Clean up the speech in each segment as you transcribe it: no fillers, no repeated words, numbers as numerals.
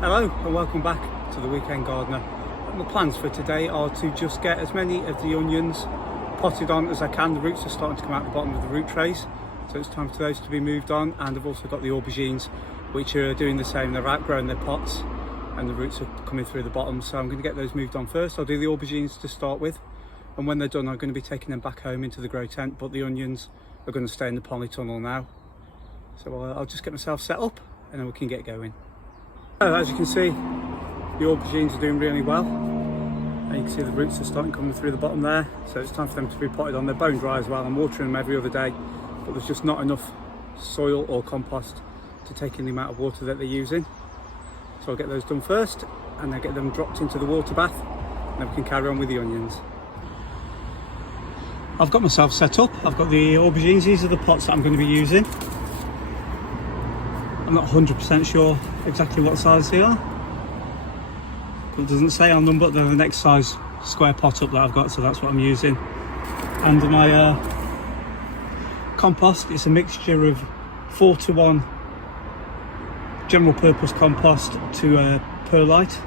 Hello and welcome back to the Weekend Gardener. My plans for today are to just get as many of the onions potted on as I can. The roots are starting to come out the bottom of the root trays, so it's time for those to be moved on. And I've also got the aubergines which are doing the same. They're outgrowing their pots and the roots are coming through the bottom, so I'm going to get those moved on first. I'll do the aubergines to start with, and when they're done I'm going to be taking them back home into the grow tent, but the onions are going to stay in the polytunnel now. So I'll just get myself set up and then we can get going. As you can see, the aubergines are doing really well, and you can see the roots are starting coming through the bottom there, so it's time for them to be potted on. They're bone dry as well. I'm watering them every other day, but there's just not enough soil or compost to take in the amount of water that they're using. So I'll get those done first and then get them dropped into the water bath, and then we can carry on with the onions. I've got myself set up. I've got the aubergines. These are the pots that I'm going to be using. I'm not 100% sure exactly what size they are. It doesn't say on them, but they're the next size square pot up that I've got, so that's what I'm using. And my compost, it's a mixture of 4:1 general purpose compost to perlite,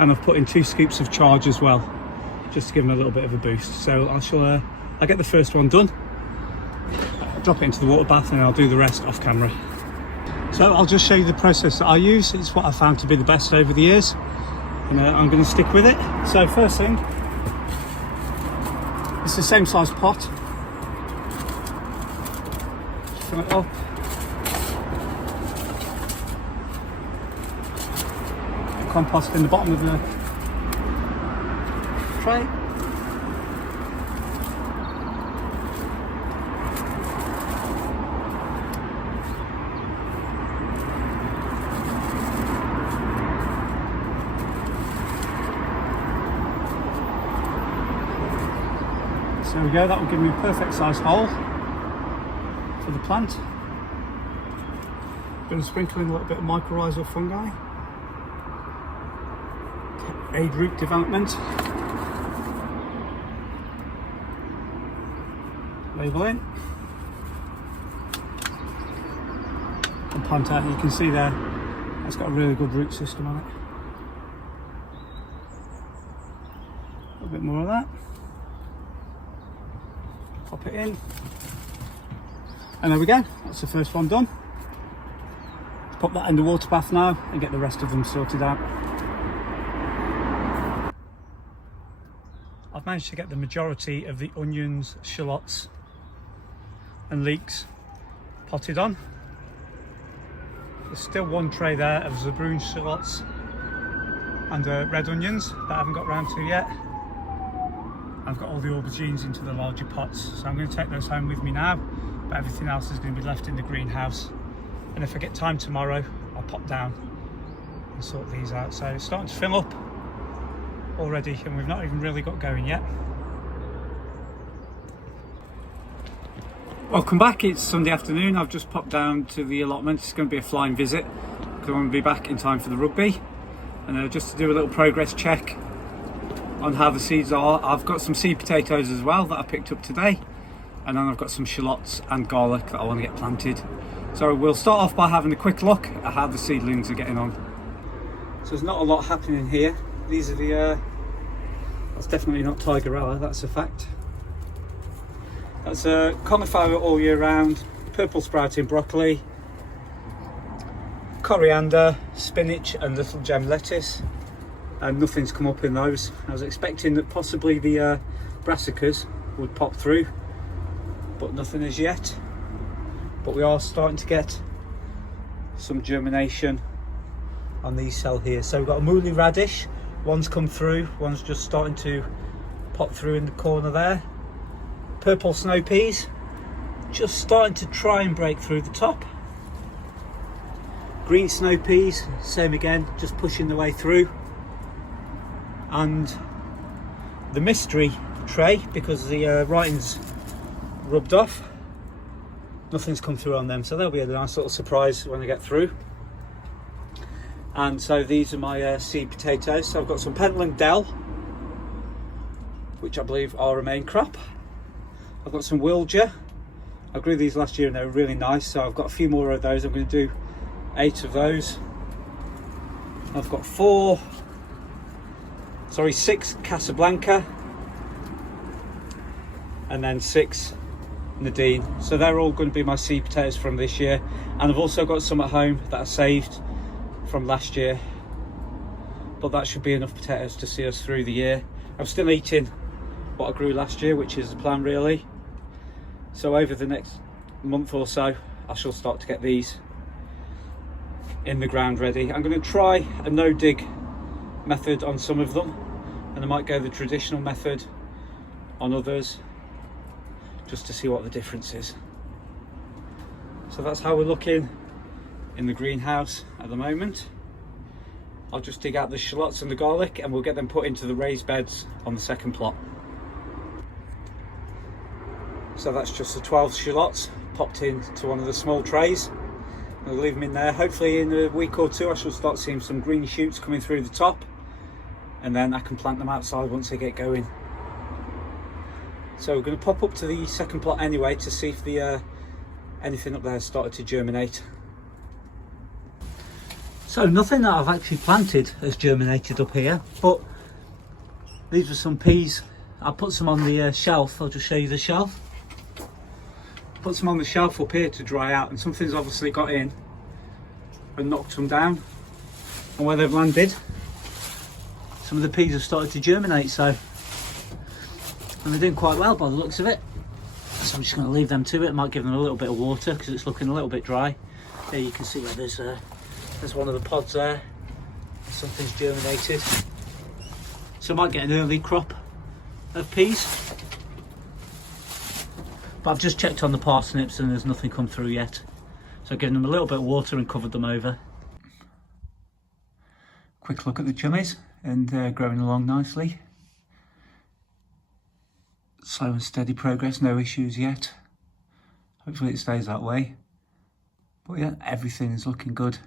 and I've put in 2 scoops of charge as well, just to give them a little bit of a boost. So I'll get the first one done, drop it into the water bath, and I'll do the rest off camera. So I'll just show you the process that I use. It's what I found to be the best over the years, and I'm going to stick with it. So first thing, it's the same size pot. Just fill it up. The compost in the bottom of the tray. So there we go, that will give me a perfect size hole for the plant. I'm going to sprinkle in a little bit of mycorrhizal fungi, aid root development. Label in. And plant out, you can see there, that's got a really good root system on it. A little bit more of that. Pop it in, and there we go, that's the first one done. Let's pop that in the water bath now and get the rest of them sorted out. I've managed to get the majority of the onions, shallots and leeks potted on. There's still one tray there of zabroon shallots and red onions that I haven't got round to yet. I've got all the aubergines into the larger pots, so I'm going to take those home with me now, but everything else is going to be left in the greenhouse. And if I get time tomorrow, I'll pop down and sort these out. So it's starting to fill up already, and we've not even really got going yet. Welcome back, it's Sunday afternoon. I've just popped down to the allotment. It's going to be a flying visit because I want to be back in time for the rugby, and just to do a little progress check on how the seeds are. I've got some seed potatoes as well that I picked up today, and then I've got some shallots and garlic that I want to get planted. So we'll start off by having a quick look at how the seedlings are getting on. So there's not a lot happening here. These are the that's definitely not tigerella, that's a fact. That's a cauliflower all year round, purple sprouting broccoli, coriander, spinach and little gem lettuce. And nothing's come up in those. I was expecting that possibly the brassicas would pop through, but nothing as yet. But we are starting to get some germination on these cells here. So we've got a mooly radish, one's come through, one's just starting to pop through in the corner there. Purple snow peas, just starting to try and break through the top. Green snow peas, same again, just pushing the way through. And the mystery tray, because the writing's rubbed off, nothing's come through on them, so that'll be a nice little surprise when I get through. And so these are my seed potatoes. So I've got some Pentland Dell, which I believe are a main crop. I've got some Wilger. I grew these last year and they were really nice, so I've got a few more of those. I'm going to do 8 of those. I've got 6 Casablanca and then 6 Nadine. So they're all going to be my seed potatoes from this year. And I've also got some at home that I saved from last year. But that should be enough potatoes to see us through the year. I'm still eating what I grew last year, which is the plan really. So over the next month or so, I shall start to get these in the ground ready. I'm going to try a no dig method on some of them, and I might go the traditional method on others, just to see what the difference is. So that's how we're looking in the greenhouse at the moment. I'll just dig out the shallots and the garlic and we'll get them put into the raised beds on the second plot. So that's just the 12 shallots popped into one of the small trays. I'll leave them in there. Hopefully in a week or two I shall start seeing some green shoots coming through the top, and then I can plant them outside once they get going. So we're going to pop up to the second plot anyway to see if the anything up there has started to germinate. So nothing that I've actually planted has germinated up here, but these are some peas. I put some on the shelf. I'll just show you the shelf. Put some on the shelf up here to dry out, and something's obviously got in and knocked them down, and where they've landed some of the peas have started to germinate, so, and they're doing quite well by the looks of it. So I'm just going to leave them to it. I might give them a little bit of water because it's looking a little bit dry. There you can see where there's one of the pods there. Something's germinated. So I might get an early crop of peas. But I've just checked on the parsnips and there's nothing come through yet. So I've given them a little bit of water and covered them over. Quick look at the chummies, and they're growing along nicely. Slow and steady progress, no issues yet. Hopefully it stays that way. But yeah, everything is looking good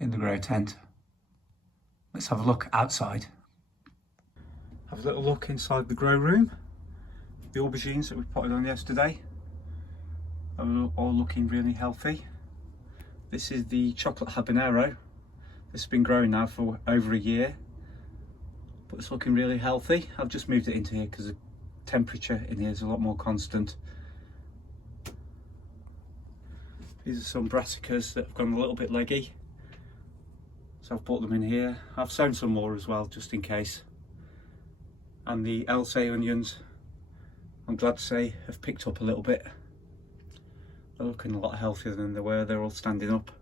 in the grow tent. Let's have a look outside. Have a little look inside the grow room. The aubergines that we potted on yesterday are all looking really healthy. This is the chocolate habanero. This has been growing now for over a year, but it's looking really healthy. I've just moved it into here because the temperature in here is a lot more constant. These are some brassicas that have gone a little bit leggy, so I've put them in here. I've sown some more as well, just in case. And the Elsa onions, I'm glad to say, have picked up a little bit. They're looking a lot healthier than they were. They're all standing up.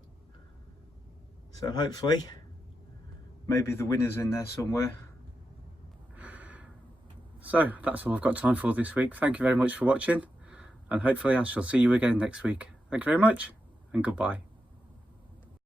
So hopefully, maybe the winner's in there somewhere. So that's all I've got time for this week. Thank you very much for watching, and hopefully I shall see you again next week. Thank you very much, and goodbye.